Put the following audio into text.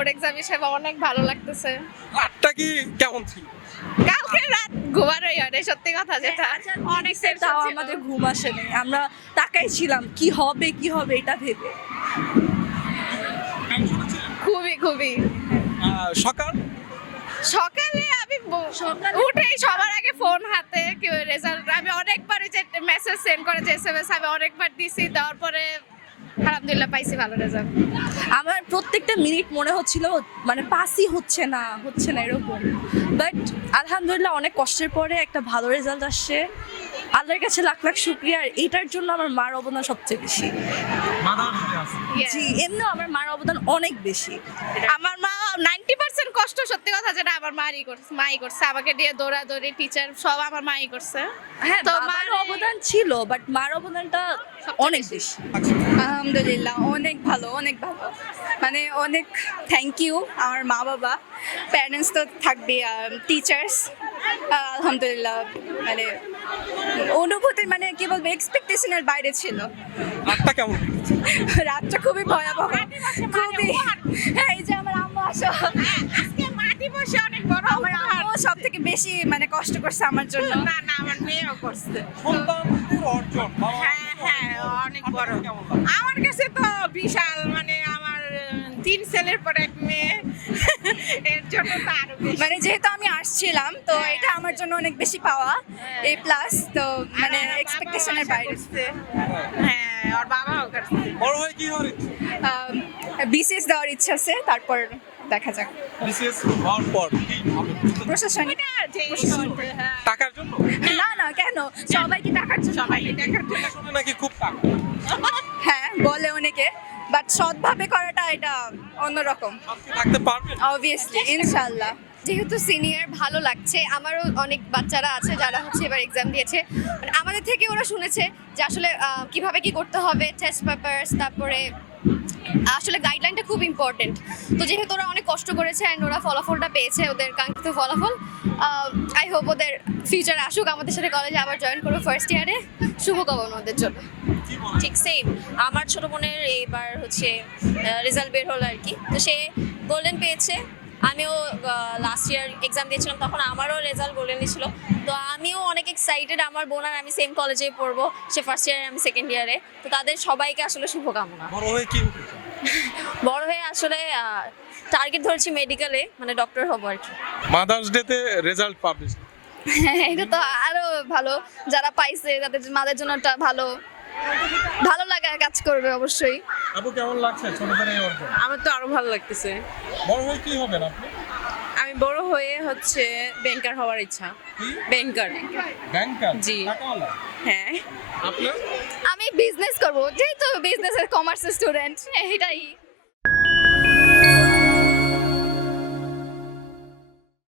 Board exam হিসেবে অনেক ভালো লাগতেছে। রাতটা কি কেমন ছিল? কালকে রাত ঘুমানোই হয় নাই, সত্যি কথা যেটা। অনেক টেনশন তাও ছিল। আমাদের ঘুম আসেনি, আমরা তাকাই ছিলাম কি হবে এটা ভেবে। টেনশনে ছিলেন? খুবই খুবই। সকাল সকালে আমি উঠেই সবার আগে ফোন হাতে, কেউ রেজাল্ট আমি অনেকবার যে মেসেজ সেন্ড করে যে এসএমএস আমি অনেকবার দিছি, দেওয়ার পরে আলহামদুলিল্লাহ পাইছি ভালো রেজাল্ট। আমার প্রত্যেকটা মিনিট মনে হচ্ছিল মানে পাসই হচ্ছে না এরকম, বাট আলহামদুলিল্লাহ অনেক কষ্টের পরে একটা ভালো রেজাল্ট আসছে। আল্লাহর কাছে লাখ লাখ শুকরিয়া। আর এটার জন্য আমার মার অবদান সবচেয়ে বেশি। জি, এমনিও আমার মার অবদান অনেক বেশি। আমার মা 90% কষ্ট, সত্যি কথা যেটা আমার মাই করছে আমাকে দিয়ে দৌড়াদৌড়ি, টিচার সব আমার মাই করছে। হ্যাঁ, তো তো মার মার অবদান ছিল, বাট মার অবদানটা অনেক বেশি। আলহামদুলিল্লাহ অনেক ভালো, মানে অনেক থ্যাংক ইউ আমার মা বাবা, প্যারেন্টস তো থাকবে, টিচার্স। আলহামদুলিল্লাহ মানে অনুভূতি মানে কি বলবো, এক্সপেকটেশনের বাইরে ছিল। রাতটা কেমন কেটেছে? রাতটা খুবই ভয়াবহ, খুবই। হ্যাঁ, এই যে আমার আম্মু আসো, আজকে মাটি বসে অনেক বড় আমার আম্মু সব থেকে বেশি মানে কষ্ট করছে আমার জন্য। না আমার মেয়েও করছে। সন্তানদের অর্জন বাবা হ্যাঁ অনেক বড়। কেমন লাগে? আমার কাছে তো বিশাল, মানে আমার 3 ছেলের পর এক মেয়ে, এর জন্য তো আরো বেশি। মানে যেহেতু আমি আসছিলাম তো এটা আমার জন্য অনেক বেশি পাওয়া, এই প্লাস তো মানে এক্সপেকটেশনের বাইরে। হ্যাঁ ওর বাবাও করছে। বড় হয়ে কি হওয়ার ইচ্ছে? বিসিএস দেওয়ার ইচ্ছা আছে, তারপর দেখা যাক। বিসিএস হওয়ার পর কি হবে? প্রশাসনিক। টাকার জন্য? না কেন, সবাই কি টাকার জন্য? সবাই টাকার জন্য। শুনে নাকি খুব টাকা। হ্যাঁ বলে অনেকে, বাট সৎভাবে করাটা এটা অন্যরকম। আজকে থাকতে পারবেন? অবভিয়াসলি, ইনশাআল্লাহ। যেহেতু সিনিয়র ভালো লাগছে, আমারও অনেক বাচ্চারা আছে যারা হচ্ছে এবার এক্সাম দিয়েছে, মানে আমাদের থেকে ওরা শুনেছে যে আসলে কিভাবে কি করতে হবে, টেস্ট পেপারস, তারপরে আসলে গাইডলাইনটা খুব ইম্পর্টেন্ট। তো যেহেতু ওরা অনেক কষ্ট করেছে অ্যান্ড ওরা ফলাফলটা পেয়েছে, ওদের কাঙ্ক্ষিত ফলাফল, আই হোপ ওদের ফিউচারে আসুক, আমাদের সাথে কলেজে আবার জয়েন করবো ফার্স্ট ইয়ারে। শুভকামনা ওদের জন্য। ঠিক সেম আমার ছোট বোনের এইবার হচ্ছে রেজাল্ট বের হলো আর কি, তো সে গোল্ডেন পেয়েছে। আমিও লাস্ট ইয়ার এক্সাম দিয়েছিলাম, তখন আমারও রেজাল্ট গোল্ডেনই ছিল। তো আমিও অনেক এক্সাইটেড, আমার বোন আর আমি সেম কলেজেই পড়বো, সে ফার্স্ট ইয়ারে আমি সেকেন্ড ইয়ারে। তো তাদের সবাইকে আসলে শুভকামনা। বড় হয়ে কি হতে চান? বড় হয়ে আসলে টার্গেট ধরেছি মেডিকেলে, মানে ডক্টর হবো আর কি। মাদার্স ডে তে রেজাল্ট পাবলিশ। হ্যাঁ, এটা তো আরো ভালো, যারা পাইছে তাদের মাদের জন্য একটা ভালো লাগা কাজ করবে অবশ্যই। আপু কেমন লাগছে ছোটদের এই অর্জন? আমার তো আরো ভালো লাগতেছে। বড় হয়ে কি হবেন আপনি? আমি বড় হয়ে হচ্ছে ব্যাংকার হওয়ার ইচ্ছা। কি? ব্যাংকার। ব্যাংকার? জি। টাকাওয়ালা? হ্যাঁ। আপনার? আমি বিজনেস করবো, যেহেতু বিজনেসের কমার্সের স্টুডেন্ট, এটাই।